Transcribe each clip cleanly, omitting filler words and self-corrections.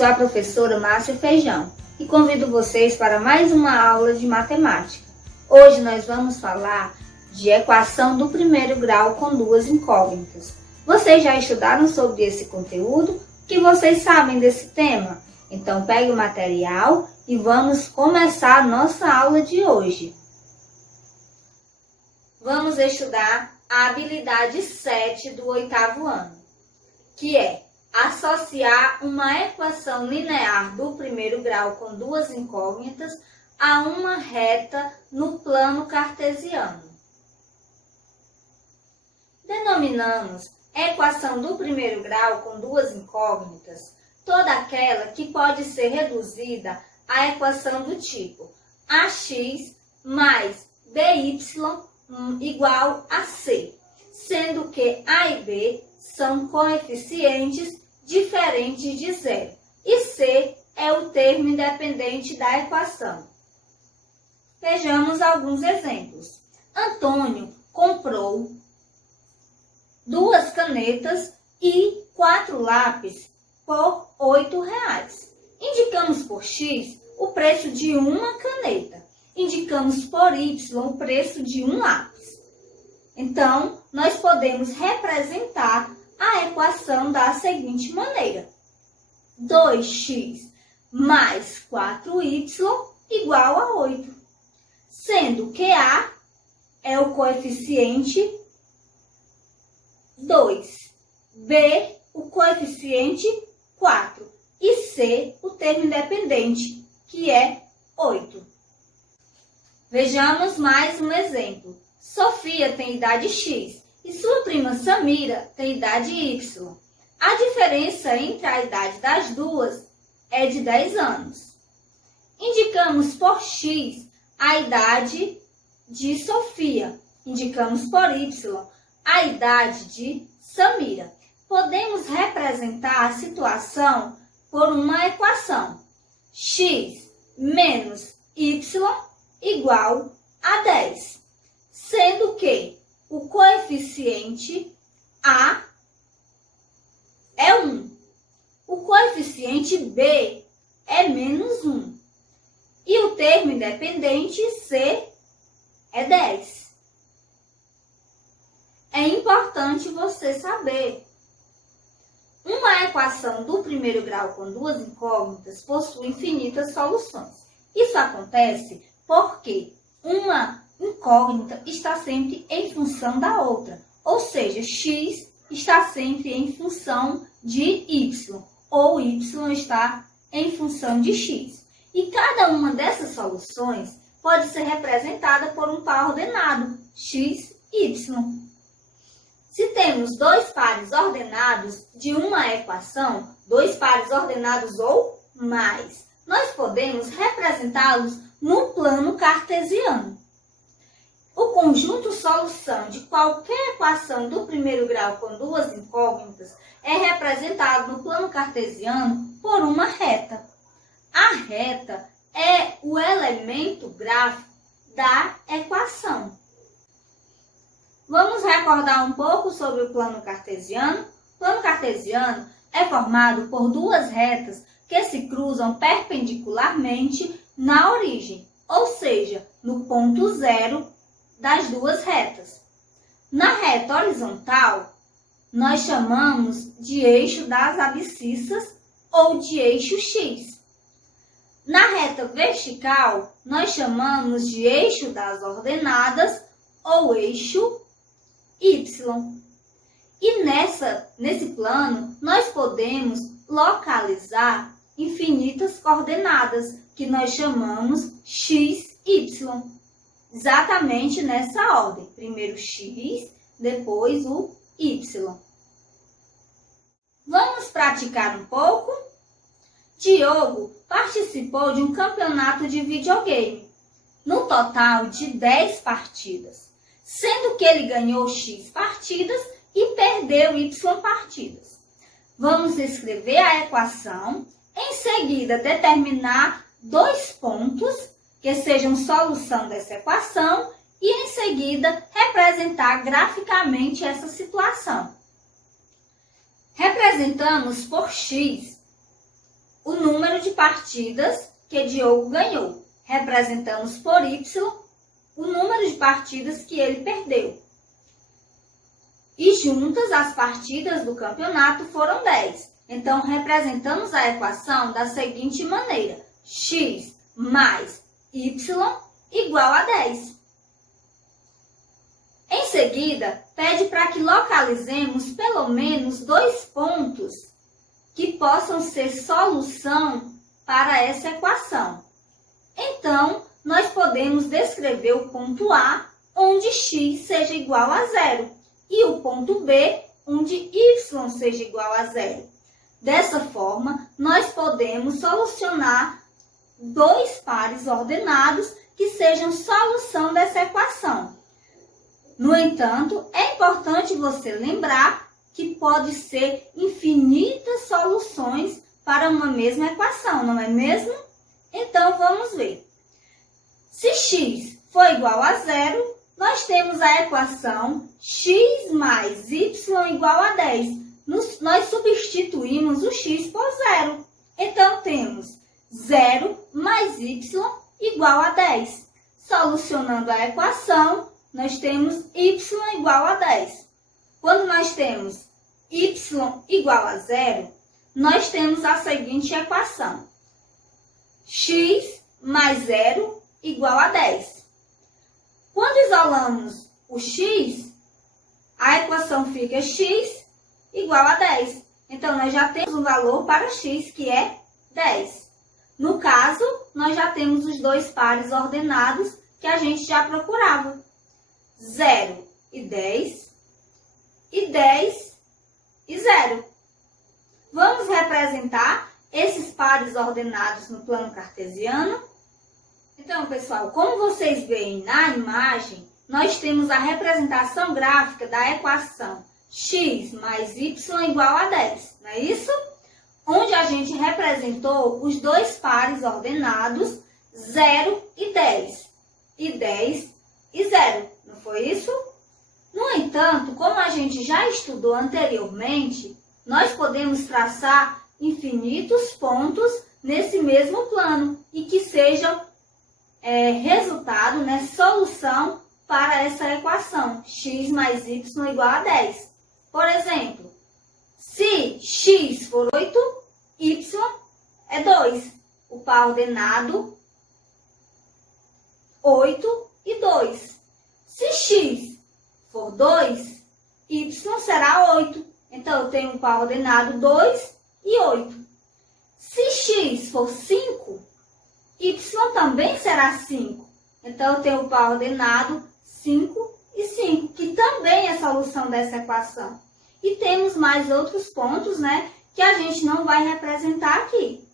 sou a professora Márcia Feijão e convido vocês para mais uma aula de matemática. Hoje nós vamos falar de equação do primeiro grau com duas incógnitas. Vocês já estudaram sobre esse conteúdo? O que vocês sabem desse tema? Então pegue o material e vamos começar a nossa aula de hoje. Vamos estudar a habilidade 7 do 8º ano, que é associar uma equação linear do primeiro grau com duas incógnitas a uma reta no plano cartesiano. Denominamos equação do primeiro grau com duas incógnitas toda aquela que pode ser reduzida à equação do tipo ax mais by igual a c, sendo que a e b são coeficientes diferentes de zero e c é o termo independente da equação. Vejamos alguns exemplos. Antônio comprou 2 canetas e 4 lápis por R$ 8,00. Indicamos por x o preço de uma caneta. Indicamos por y o preço de um lápis. Então, nós podemos representar a equação da seguinte maneira: 2x mais 4y igual a 8, sendo que A é o coeficiente 2, B o coeficiente 4 e C o termo independente, que é 8. Vejamos mais um exemplo. Sofia tem idade X e sua prima Samira tem idade Y. A diferença entre a idade das duas é de 10 anos. Indicamos por X a idade de Sofia. Indicamos por Y a idade de Samira. Podemos representar a situação por uma equação: x menos y igual a 10, sendo que o coeficiente A é 1, o coeficiente B é menos 1 e o termo independente C é 10. É importante você saber: uma equação do primeiro grau com duas incógnitas possui infinitas soluções. Isso acontece porque uma incógnita está sempre em função da outra, ou seja, x está sempre em função de y, ou y está em função de x. E cada uma dessas soluções pode ser representada por um par ordenado, x, y. Se temos dois pares ordenados de uma equação, dois pares ordenados ou mais, nós podemos representá-los no plano cartesiano. O conjunto solução de qualquer equação do primeiro grau com duas incógnitas é representado no plano cartesiano por uma reta. A reta é o elemento gráfico da equação. Vamos recordar um pouco sobre o plano cartesiano? O plano cartesiano é formado por duas retas que se cruzam perpendicularmente na origem, ou seja, no ponto zero das duas retas. Na reta horizontal, nós chamamos de eixo das abscissas ou de eixo X. Na reta vertical, nós chamamos de eixo das ordenadas ou eixo Y. E nesse plano, nós podemos localizar infinitas coordenadas, que nós chamamos x, y. Exatamente nessa ordem. Primeiro x, depois o y. Vamos praticar um pouco? Diogo participou de um campeonato de videogame, no total de 10 partidas. Sendo que ele ganhou x partidas e perdeu y partidas. Vamos escrever a equação, em seguida determinar dois pontos que sejam solução dessa equação e em seguida representar graficamente essa situação. Representamos por x o número de partidas que Diogo ganhou. Representamos por Y o número de partidas que ele perdeu. E juntas as partidas do campeonato foram 10. Então, representamos a equação da seguinte maneira: x mais y igual a 10. Em seguida, pede para que localizemos pelo menos 2 pontos que possam ser solução para essa equação. Então, nós podemos descrever o ponto A, onde x seja igual a 0, e o ponto B, onde y seja igual a 0. Dessa forma, nós podemos solucionar 2 pares ordenados que sejam solução dessa equação. No entanto, é importante você lembrar que pode ser infinitas soluções para uma mesma equação, não é mesmo? Então, vamos ver. Se x for igual a 0, nós temos a equação x mais y igual a 10. Nós substituímos o x por 0. Então, temos 0 mais y igual a 10. Solucionando a equação, nós temos y igual a 10. Quando nós temos y igual a 0, nós temos a seguinte equação: x mais 0 igual a 10. Quando isolamos o x, a equação fica x igual a 10. Então, nós já temos um valor para x, que é 10. No caso, nós já temos os 2 pares ordenados que a gente já procurava: 0 e 10, e 10 e 0. Vamos representar esses pares ordenados no plano cartesiano? Então, pessoal, como vocês veem na imagem, nós temos a representação gráfica da equação x mais y igual a 10, não é isso? Onde a gente representou os 2 pares ordenados 0 e 10, e 10 e 0, não foi isso? No entanto, como a gente já estudou anteriormente, nós podemos traçar infinitos pontos nesse mesmo plano e que sejam resultado, solução para essa equação x mais y igual a 10. Por exemplo, se x for 8, y é 2. O par ordenado 8 e 2. Se x for 2, y será 8. Então, eu tenho um par ordenado 2 e 8. Se x for 5, y também será 5. Então, eu tenho o par ordenado 5 e 5, que também é solução dessa equação. E temos mais outros pontos, que a gente não vai representar aqui.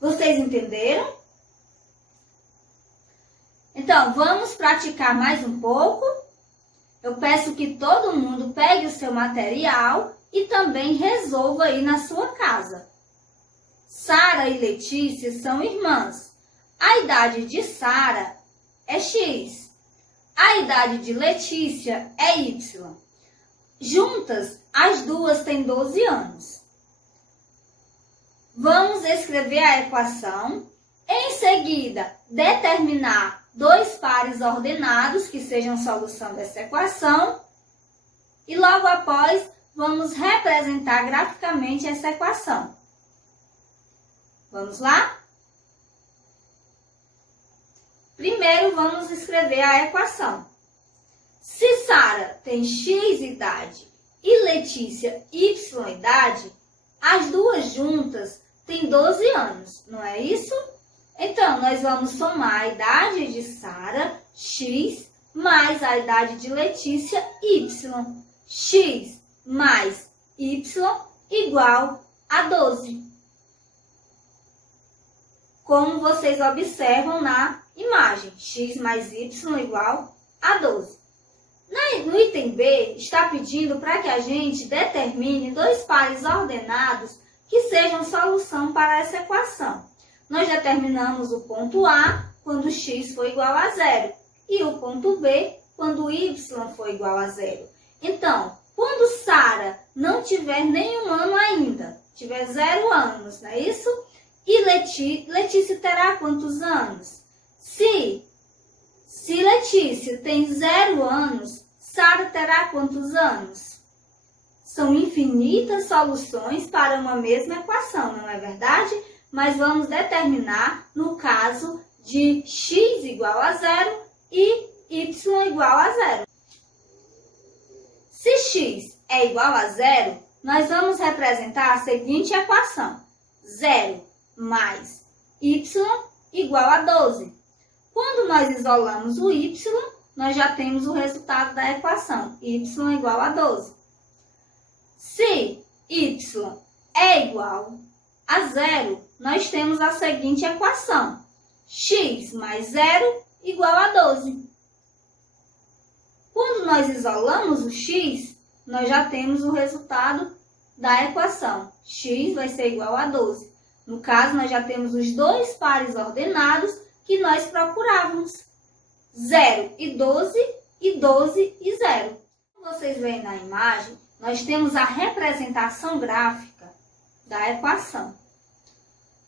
Vocês entenderam? Então, vamos praticar mais um pouco. Eu peço que todo mundo pegue o seu material e também resolva aí na sua casa. Sara e Letícia são irmãs. A idade de Sara é x. A idade de Letícia é y. Juntas, as duas têm 12 anos. Vamos escrever a equação. Em seguida, determinar 2 pares ordenados que sejam solução dessa equação. E logo após, vamos representar graficamente essa equação. Vamos lá? Primeiro, vamos escrever a equação. Se Sara tem x idade e Letícia y idade, as duas juntas têm 12 anos, não é isso? Então, nós vamos somar a idade de Sara, x, mais a idade de Letícia, y. X mais y igual a 12. Como vocês observam na imagem, x mais y igual a 12. No item B, está pedindo para que a gente determine 2 pares ordenados que sejam solução para essa equação. Nós determinamos o ponto A quando x for igual a 0 e o ponto B quando y for igual a 0. Então, quando Sara não tiver nenhum ano ainda, tiver 0 anos, não é isso? E Letícia terá quantos anos? Se Letícia tem 0 anos, Sara terá quantos anos? São infinitas soluções para uma mesma equação, não é verdade? Mas vamos determinar no caso de x igual a 0 e y igual a 0. Se x é igual a 0, nós vamos representar a seguinte equação. 0 mais y igual a 12. Quando nós isolamos o y, nós já temos o resultado da equação, y igual a 12. Se y é igual a 0, nós temos a seguinte equação, x mais 0 igual a 12. Quando nós isolamos o x, nós já temos o resultado da equação, x vai ser igual a 12. No caso, nós já temos os dois pares ordenados que nós procurávamos, 0 e 12 e 12 e 0. Como vocês veem na imagem, nós temos a representação gráfica da equação.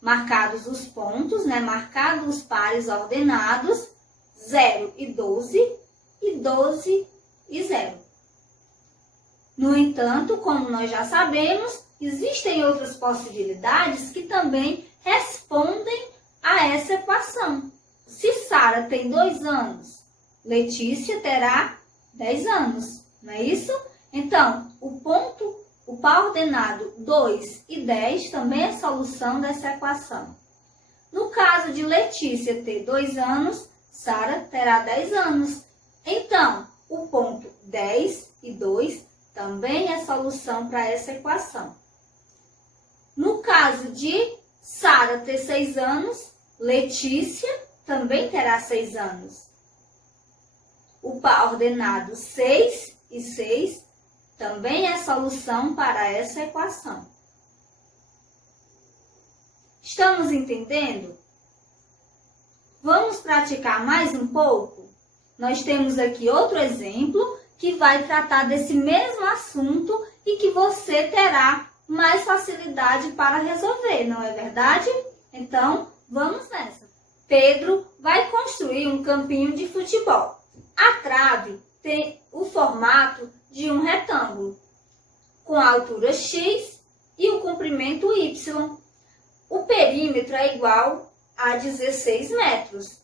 Marcados os pontos, marcados os pares ordenados, 0 e 12 e 0. No entanto, como nós já sabemos, existem outras possibilidades que também respondem a essa equação. Se Sara tem 2 anos, Letícia terá 10 anos, não é isso? Então, o par ordenado 2 e 10 também é solução dessa equação. No caso de Letícia ter 2 anos, Sara terá 10 anos. Então, o ponto 10 e 2 também é solução para essa equação. No caso de Sara ter 6 anos, Letícia também terá 6 anos. O par ordenado 6 e 6 também é solução para essa equação. Estamos entendendo? Vamos praticar mais um pouco? Nós temos aqui outro exemplo que vai tratar desse mesmo assunto e que você terá mais facilidade para resolver, não é verdade? Então, vamos nessa. Pedro vai construir um campinho de futebol. A trave tem o formato de um retângulo, com a altura x e o comprimento y. O perímetro é igual a 16 metros.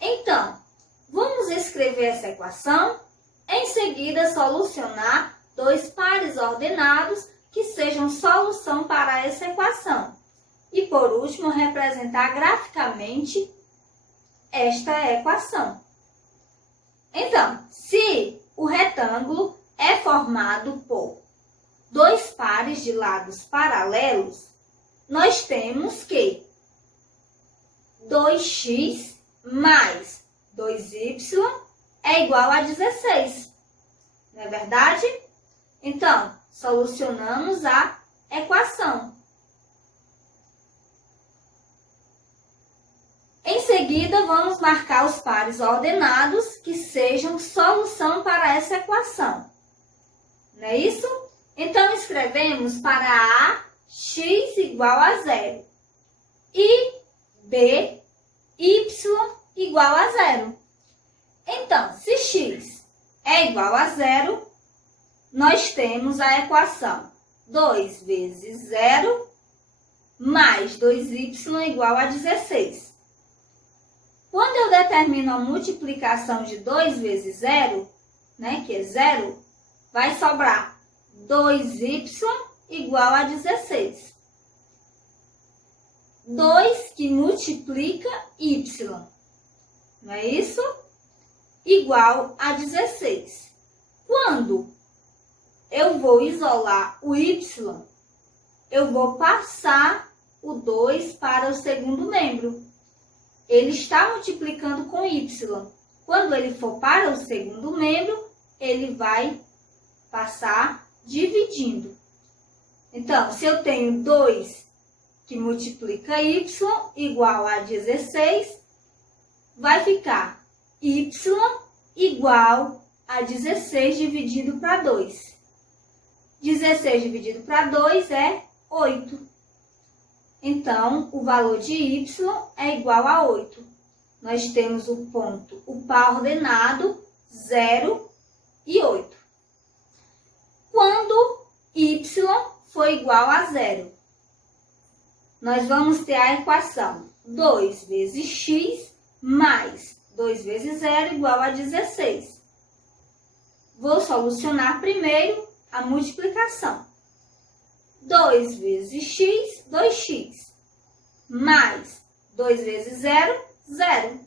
Então, vamos escrever essa equação, em seguida solucionar dois pares ordenados que sejam solução para essa equação. E por último, representar graficamente esta equação. Então, se o retângulo é formado por dois pares de lados paralelos, nós temos que 2x mais 2y é igual a 16. Não é verdade? Então, solucionamos a equação. Em seguida, vamos marcar os pares ordenados que sejam solução para essa equação. Não é isso? Então, escrevemos para A, x igual a 0 e B, y igual a 0. Então, se x é igual a 0, nós temos a equação 2 vezes 0 mais 2y igual a 16. Quando eu determino a multiplicação de 2 vezes 0, que é 0, vai sobrar 2y igual a 16. 2 que multiplica y, não é isso? Igual a 16. Quando eu vou isolar o y, eu vou passar o 2 para o segundo membro. Ele está multiplicando com y. Quando ele for para o segundo membro, ele vai passar dividindo. Então, se eu tenho 2 que multiplica y igual a 16, vai ficar y igual a 16 dividido para 2. 16 dividido para 2 é 8. Então, o valor de y é igual a 8. Nós temos o ponto, o par ordenado, 0 e 8. Quando y for igual a 0, nós vamos ter a equação 2 vezes x mais 2 vezes 0 igual a 16. Vou solucionar primeiro a multiplicação. 2 vezes x, 2x, mais 2 vezes 0, 0,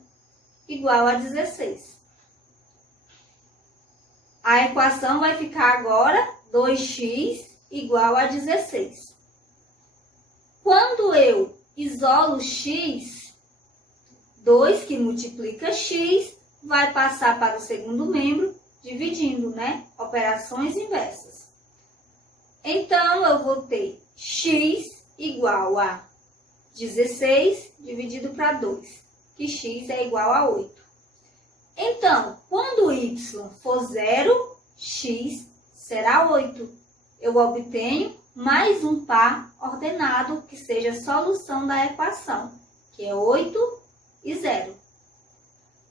igual a 16. A equação vai ficar agora 2x igual a 16. Quando eu isolo x, 2 que multiplica x vai passar para o segundo membro, dividindo, né? Operações inversas. Então, eu vou ter x igual a 16 dividido para 2, que x é igual a 8. Então, quando y for 0, x será 8. Eu obtenho mais um par ordenado que seja a solução da equação, que é 8 e 0.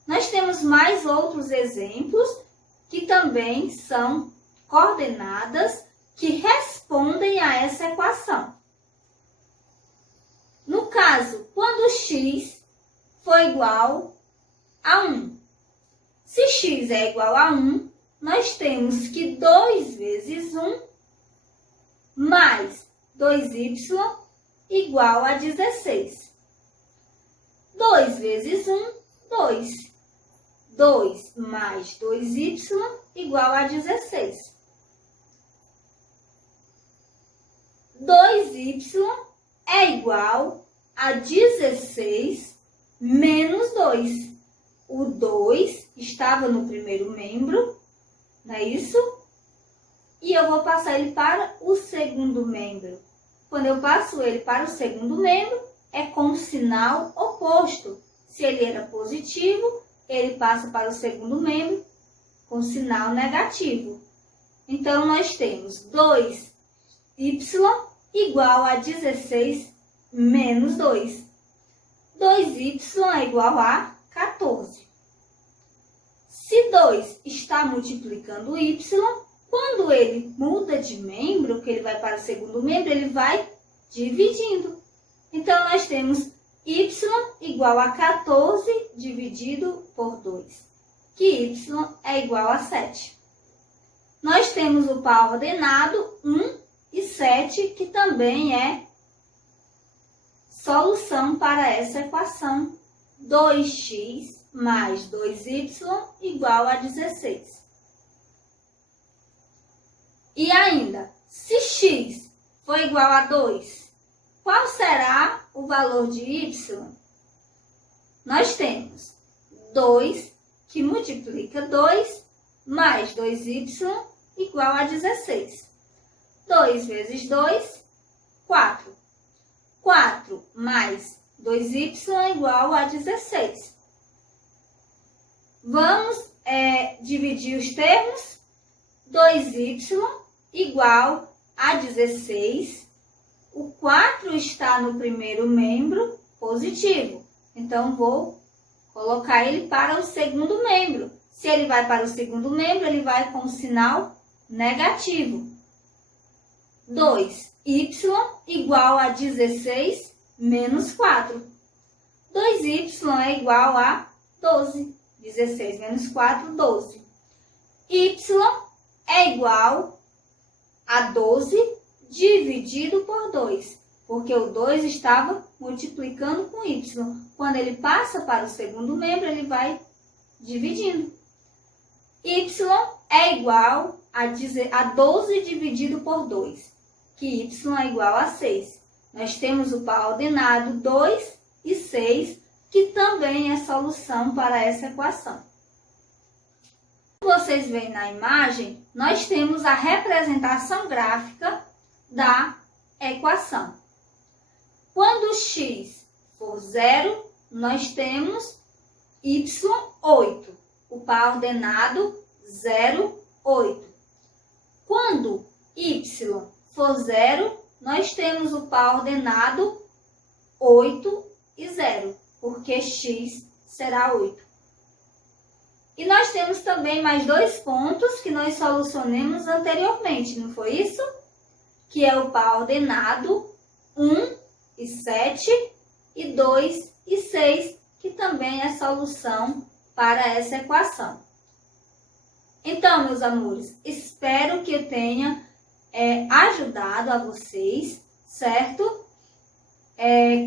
Nós temos mais outros exemplos que também são coordenadas que respondem a essa equação. No caso, quando x for igual a 1. Se x é igual a 1, nós temos que 2 vezes 1 mais 2y igual a 16. 2 vezes 1, 2. 2 mais 2y igual a 16. 2y é igual a 16 menos 2. O 2 estava no primeiro membro, não é isso? E eu vou passar ele para o segundo membro. Quando eu passo ele para o segundo membro, é com o sinal oposto. Se ele era positivo, ele passa para o segundo membro com sinal negativo. Então, nós temos 2y igual a 16 menos 2. 2y é igual a 14. Se 2 está multiplicando y, quando ele muda de membro, que ele vai para o segundo membro, ele vai dividindo. Então, nós temos y igual a 14 dividido por 2, que y é igual a 7. Nós temos o par ordenado 1 e 7, que também é solução para essa equação. 2x mais 2y igual a 16. E ainda, se x for igual a 2, qual será o valor de y? Nós temos 2 que multiplica 2 mais 2y igual a 16. 2 vezes 2, 4. 4 mais 2y é igual a 16. Vamos dividir os termos. 2y igual a 16. O 4 está no primeiro membro positivo. Então, vou colocar ele para o segundo membro. Se ele vai para o segundo membro, ele vai com o sinal negativo. 2y igual a 16 menos 4. 2y é igual a 12. 16 menos 4, 12. Y é igual a 12 dividido por 2, porque o 2 estava multiplicando com y. Quando ele passa para o segundo membro, ele vai dividindo. Y é igual a 12 dividido por 2, que y é igual a 6. Nós temos o par ordenado 2 e 6, que também é solução para essa equação. Como vocês veem na imagem, nós temos a representação gráfica da equação. Quando x for 0, nós temos y, 8. O par ordenado 0, 8. Quando y for 0, nós temos o par ordenado 8 e 0, porque x será 8. E nós temos também mais 2 pontos que nós solucionamos anteriormente, não foi isso? Que é o par ordenado 1 e 7 e 2 e 6, que também é solução para essa equação. Então, meus amores, espero que eu tenha ajudado a vocês, certo?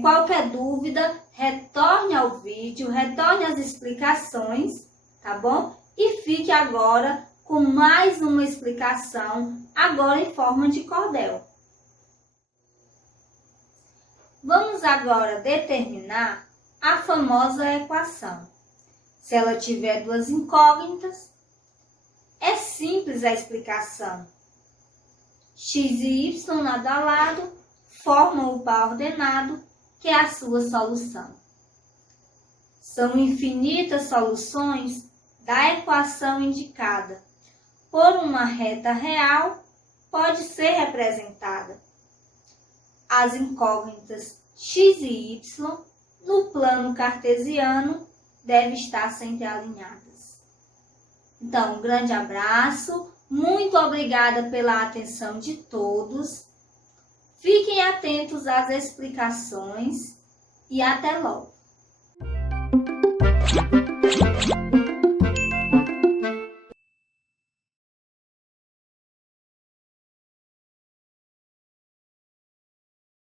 Qualquer dúvida, retorne ao vídeo, retorne às explicações, tá bom? E fique agora com mais uma explicação, agora em forma de cordel. Vamos agora determinar a famosa equação. Se ela tiver duas incógnitas, é simples a explicação. X e y lado a lado formam o par ordenado, que é a sua solução. São infinitas soluções da equação indicada por uma reta real, pode ser representada. As incógnitas x e y no plano cartesiano devem estar sempre alinhadas. Então, um grande abraço, muito obrigada pela atenção de todos. Fiquem atentos às explicações e até logo.